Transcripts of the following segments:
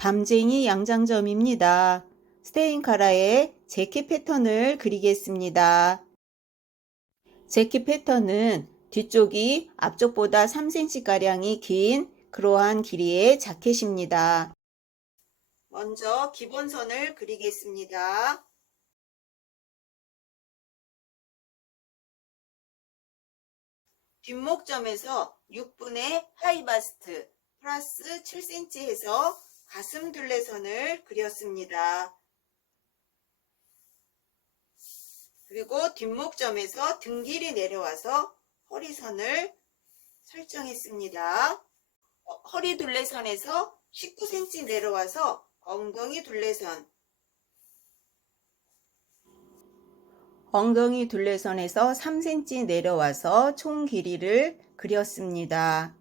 담쟁이 양장점입니다. 스테인카라의 재킷 패턴을 그리겠습니다. 재킷 패턴은 뒤쪽이 앞쪽보다 3cm가량이 긴 그러한 길이의 자켓입니다. 먼저 기본선을 그리겠습니다. 뒷목점에서 6분의 하이바스트 플러스 7cm 해서 가슴 둘레선을 그렸습니다. 그리고 뒷목점에서 등 길이 내려와서 허리선을 설정했습니다. 허리 둘레선에서 19cm 내려와서 엉덩이 둘레선, 엉덩이 둘레선에서 3cm 내려와서 총 길이를 그렸습니다.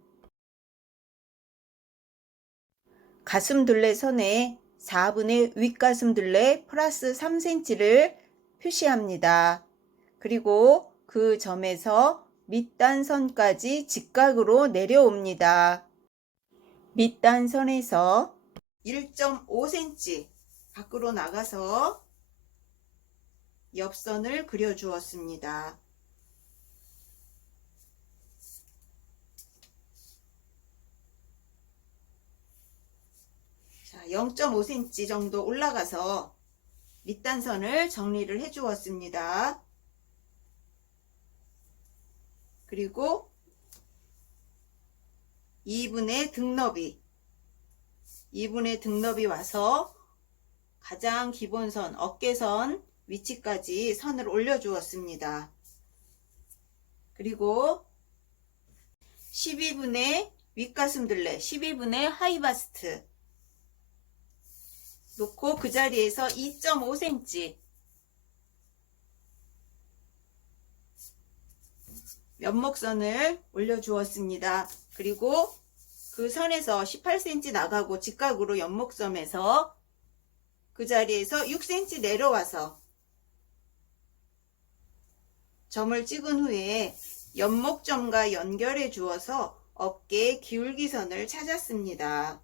가슴 둘레선에 4분의 윗가슴 둘레 플러스 3cm를 표시합니다. 그리고 그 점에서 밑단선까지 직각으로 내려옵니다. 밑단선에서 1.5cm 밖으로 나가서 옆선을 그려 주었습니다. 자, 0.5cm 정도 올라가서 밑단선을 정리를 해 주었습니다. 그리고 2분의 등너비 와서 가장 기본선 어깨선 위치까지 선을 올려 주었습니다. 그리고 12분의 윗가슴 둘레 12분의 하이바스트 놓고 그 자리에서 2.5cm 면목선을 올려 주었습니다. 그리고 그 선에서 18cm 나가고 직각으로 연목점에서 그 자리에서 6cm 내려와서 점을 찍은 후에 연목점과 연결해 주어서 어깨 기울기선을 찾았습니다.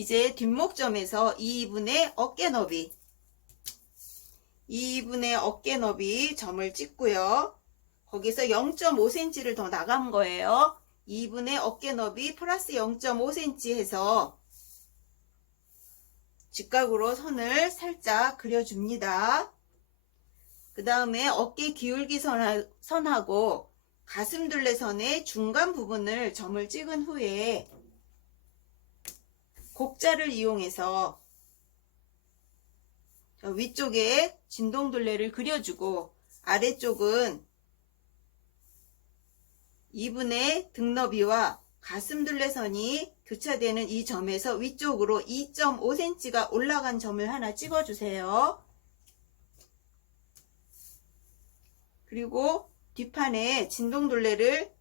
이제 뒷목점에서 2분의 어깨 너비 점을 찍고요. 거기서 0.5cm를 더 나간 거예요. 2분의 어깨 너비 플러스 0.5cm 해서 직각으로 선을 살짝 그려줍니다. 그 다음에 어깨 기울기 선하고 가슴 둘레선의 중간 부분을 점을 찍은 후에 곡자를 이용해서 위쪽에 진동둘레를 그려주고 아래쪽은 2분의 등너비와 가슴 둘레선이 교차되는 이 점에서 위쪽으로 2.5cm가 올라간 점을 하나 찍어주세요. 그리고 뒷판에 진동둘레를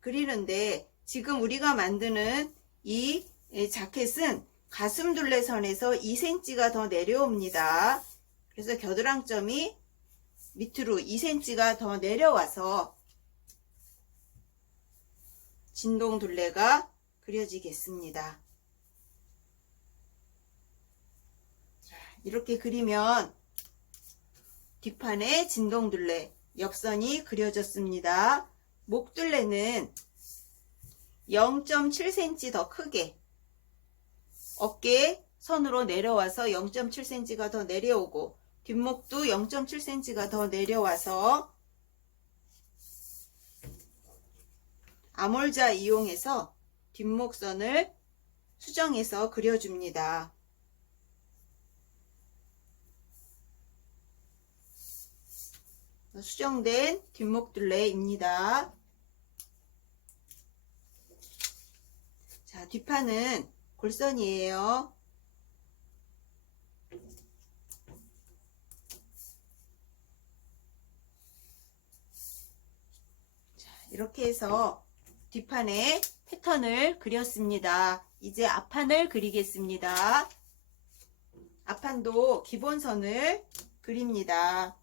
그리는데 지금 우리가 만드는 이 자켓은 가슴 둘레선에서 2cm가 더 내려옵니다. 그래서 겨드랑점이 밑으로 2cm가 더 내려와서 진동둘레가 그려지겠습니다. 이렇게 그리면 뒷판에 진동둘레, 옆선이 그려졌습니다. 목둘레는 0.7cm 더 크게 어깨 선으로 내려와서 0.7cm가 더 내려오고 뒷목도 0.7cm가 더 내려와서 암홀자 이용해서 뒷목선을 수정해서 그려줍니다. 수정된 뒷목둘레입니다. 자, 뒷판은 골선이에요. 자, 이렇게 해서 뒷판에 패턴을 그렸습니다. 이제 앞판을 그리겠습니다. 앞판도 기본선을 그립니다.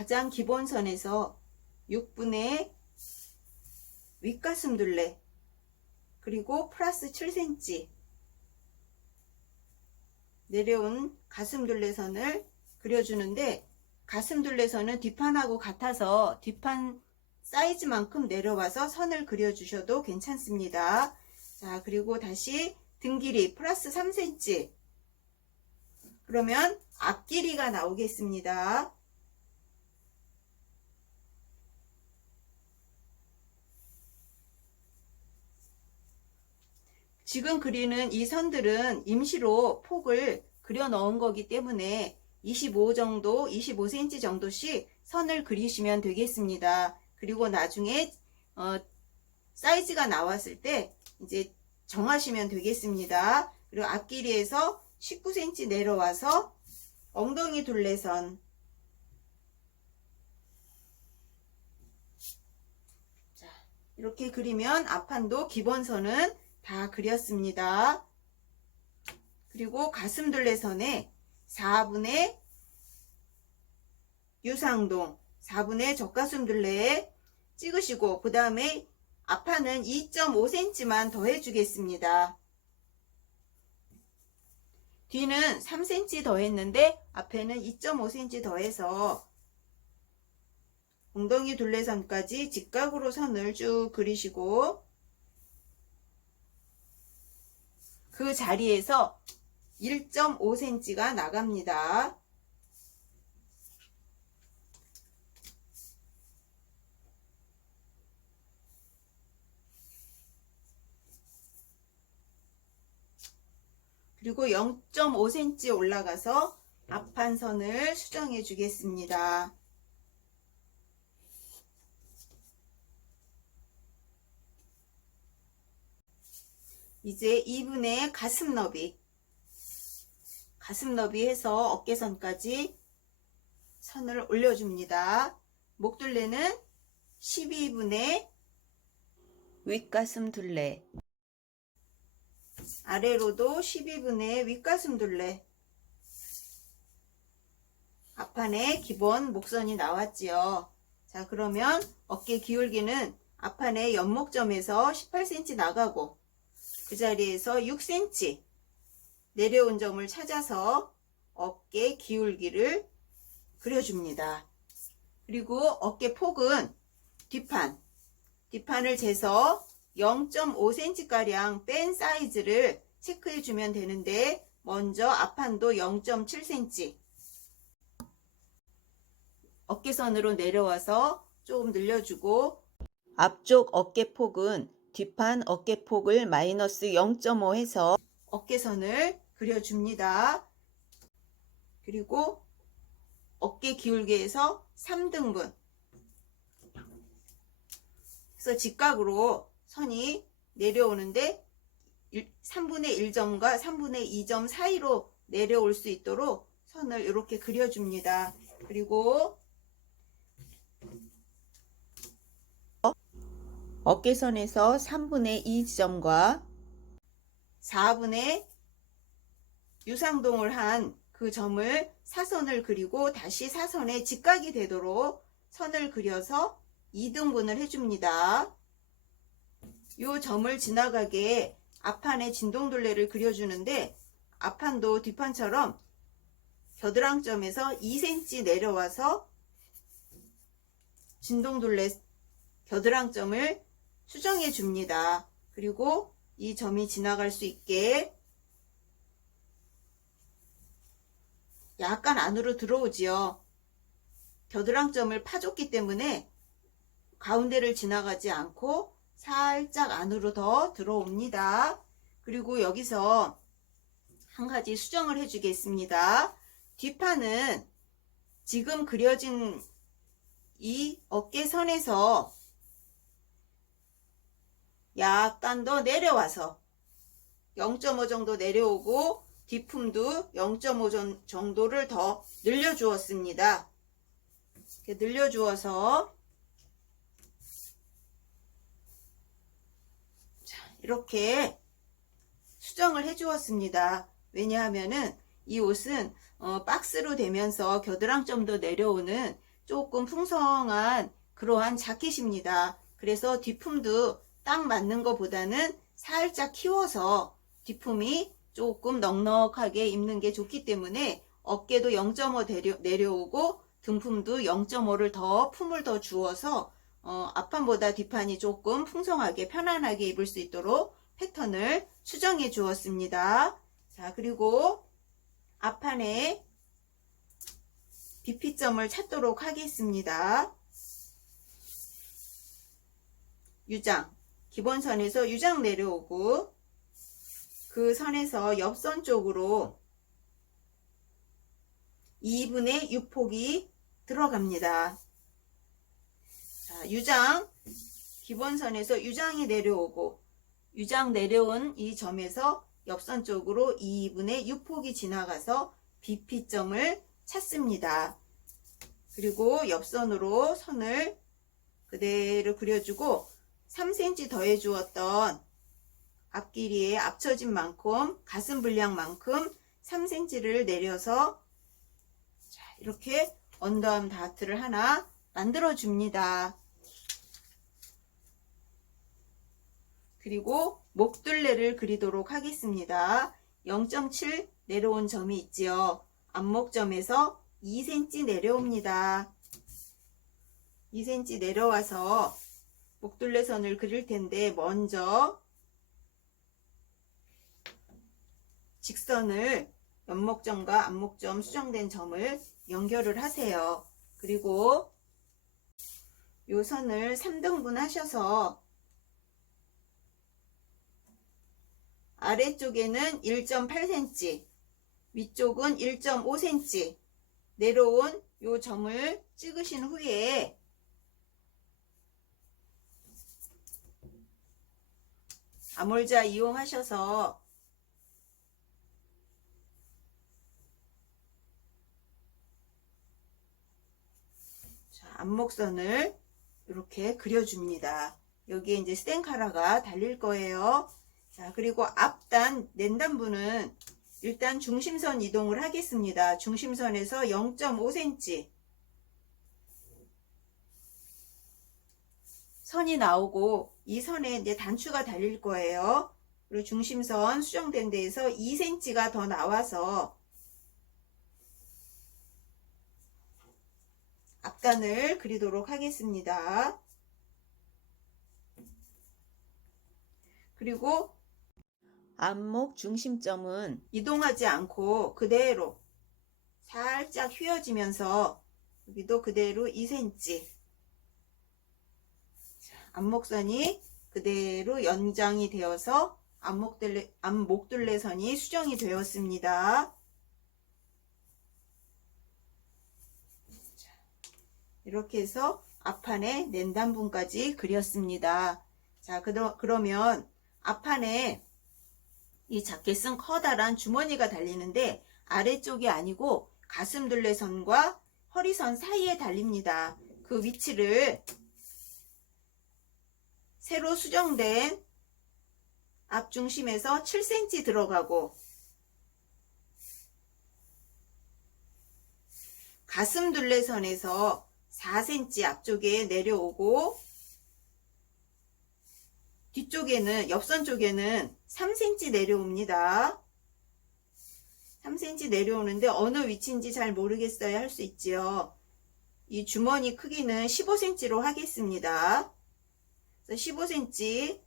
가장 기본선에서 6분의 윗가슴 둘레 그리고 플러스 7cm 내려온 가슴 둘레선을 그려주는데, 가슴 둘레선은 뒷판하고 같아서 뒷판 사이즈만큼 내려와서 선을 그려주셔도 괜찮습니다. 자, 그리고 다시 등 길이 플러스 3cm, 그러면 앞길이가 나오겠습니다. 지금 그리는 이 선들은 임시로 폭을 그려 넣은 거기 때문에 25 정도, 25cm 정도씩 선을 그리시면 되겠습니다. 그리고 나중에 사이즈가 나왔을 때 이제 정하시면 되겠습니다. 그리고 앞길이에서 19cm 내려와서 엉덩이 둘레선, 자, 이렇게 그리면 앞판도 기본선은 다 그렸습니다. 그리고 가슴 둘레선에 4분의 유상동, 4분의 적가슴 둘레에 찍으시고, 그 다음에 앞판은 2.5cm만 더 해주겠습니다. 뒤는 3cm 더 했는데 앞에는 2.5cm 더해서 엉덩이 둘레선까지 직각으로 선을 쭉 그리시고, 그 자리에서 1.5cm가 나갑니다. 그리고 0.5cm 올라가서 앞판 선을 수정해 주겠습니다. 이제 2분의 가슴 너비 해서 어깨선까지 선을 올려줍니다. 목둘레는 12분의 윗가슴 둘레, 아래로도 12분의 윗가슴 둘레, 앞판에 기본 목선이 나왔지요. 자, 그러면 어깨 기울기는 앞판의 연목점에서 18cm 나가고 그 자리에서 6cm 내려온 점을 찾아서 어깨 기울기를 그려줍니다. 그리고 어깨 폭은 뒷판을 재서 0.5cm가량 뺀 사이즈를 체크해 주면 되는데, 먼저 앞판도 0.7cm 어깨선으로 내려와서 조금 늘려주고, 앞쪽 어깨폭은 뒷판 어깨폭을 마이너스 0.5 해서 어깨선을 그려줍니다. 그리고 어깨 기울기에서 3등분, 그래서 직각으로 선이 내려오는데 3분의 1점과 3분의 2점 사이로 내려올 수 있도록 선을 이렇게 그려줍니다. 그리고 어깨선에서 3분의 2 지점과 4분의 유상동을 한 그 점을 사선을 그리고 다시 사선에 직각이 되도록 선을 그려서 2등분을 해줍니다. 이 점을 지나가게 앞판에 진동둘레를 그려주는데, 앞판도 뒷판처럼 겨드랑점에서 2cm 내려와서 진동둘레 겨드랑점을 수정해 줍니다. 그리고 이 점이 지나갈 수 있게 약간 안으로 들어오지요. 겨드랑점을 파줬기 때문에 가운데를 지나가지 않고 살짝 안으로 더 들어옵니다. 그리고 여기서 한 가지 수정을 해주겠습니다. 뒷판은 지금 그려진 이 어깨선에서 약간 더 내려와서 0.5 정도 내려오고, 뒷품도 0.5 정도를 더 늘려주었습니다. 이렇게 늘려주어서 이렇게 수정을 해주었습니다. 왜냐하면은 이 옷은 박스로 되면서 겨드랑점도 내려오는 조금 풍성한 그러한 자켓입니다. 그래서 뒷품도 딱 맞는 것보다는 살짝 키워서 뒷품이 조금 넉넉하게 입는 게 좋기 때문에 어깨도 0.5 내려오고 등품도 0.5를 더 품을 더 주어서 앞판보다 뒷판이 조금 풍성하게 편안하게 입을 수 있도록 패턴을 수정해 주었습니다. 자, 그리고 앞판에 비피점을 찾도록 하겠습니다. 유장, 기본선에서 유장 내려오고 그 선에서 옆선 쪽으로 2분의 6폭이 들어갑니다. 자, 유장, 기본선에서 유장이 내려오고 유장 내려온 이 점에서 옆선 쪽으로 2분의 6폭이 지나가서 비피점을 찾습니다. 그리고 옆선으로 선을 그대로 그려주고 3cm 더해 주었던 앞길이에 앞처진 만큼 가슴 분량만큼 3cm를 내려서 이렇게 언더암 다트를 하나 만들어 줍니다. 그리고 목둘레를 그리도록 하겠습니다. 0.7 내려온 점이 있지요. 앞목점에서 2cm 내려옵니다. 2cm 내려와서 목둘레선을 그릴 텐데 먼저 직선을 옆목점과 앞목점 수정된 점을 연결을 하세요. 그리고 이 선을 3등분 하셔서 아래쪽에는 1.8cm, 위쪽은 1.5cm 내려온 이 점을 찍으신 후에 아몰자 이용하셔서 앞목선을 이렇게 그려줍니다. 여기에 이제 스텐카라가 달릴 거예요. 자, 그리고 앞단 낸단부는 일단 중심선 이동을 하겠습니다. 중심선에서 0.5cm 선이 나오고 이 선에 이제 단추가 달릴 거예요. 그리고 중심선 수정된 데에서 2cm가 더 나와서 앞단을 그리도록 하겠습니다. 그리고 앞목 중심점은 이동하지 않고 그대로 살짝 휘어지면서 여기도 그대로 2cm 앞목선이 그대로 연장이 되어서 앞목둘레선이 수정이 되었습니다. 이렇게 해서 앞판에 낸단분까지 그렸습니다. 자, 그러면 앞판에 이 자켓은 커다란 주머니가 달리는데 아래쪽이 아니고 가슴둘레선과 허리선 사이에 달립니다. 그 위치를 새로 수정된 앞중심에서 7cm 들어가고 가슴둘레선에서 4cm 앞쪽에 내려오고 뒤쪽에는 옆선 쪽에는 3cm 내려옵니다. 3cm 내려오는데 어느 위치인지 잘 모르겠어요. 할 수 있지요. 이 주머니 크기는 15cm로 하겠습니다. 15cm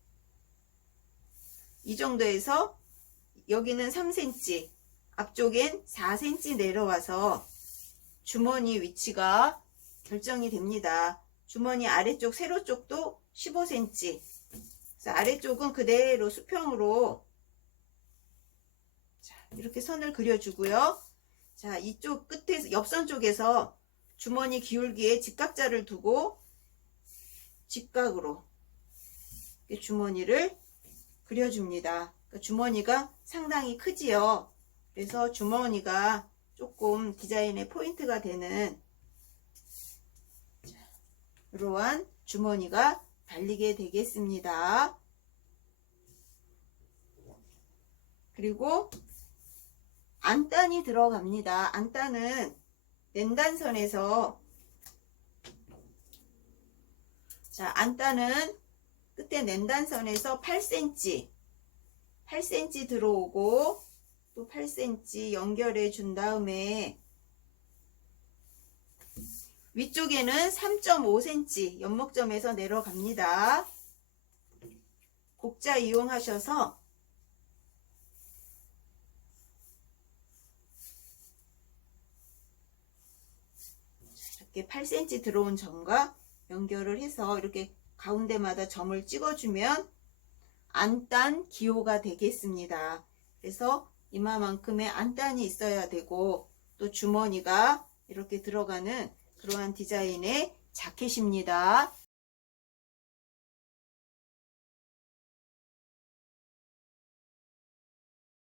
이 정도에서 여기는 3cm 앞쪽엔 4cm 내려와서 주머니 위치가 결정이 됩니다. 주머니 아래쪽 세로 쪽도 15cm 그래서 아래쪽은 그대로 수평으로 이렇게 선을 그려주고요. 자, 이쪽 끝에서 옆선 쪽에서 주머니 기울기에 직각자를 두고 직각으로 주머니를 그려줍니다. 그러니까 주머니가 상당히 크지요. 그래서 주머니가 조금 디자인의 포인트가 되는 이러한 주머니가 달리게 되겠습니다. 그리고 안단이 들어갑니다. 안단은 낸단선에서 자, 안단은 끝에 낸단선에서 8cm 들어오고 또 8cm 연결해 준 다음에 위쪽에는 3.5cm 연목점에서 내려갑니다. 곡자 이용하셔서 이렇게 8cm 들어온 점과 연결을 해서 이렇게 가운데마다 점을 찍어주면 안단 기호가 되겠습니다. 그래서 이마만큼의 안단이 있어야 되고 또 주머니가 이렇게 들어가는 그러한 디자인의 자켓입니다.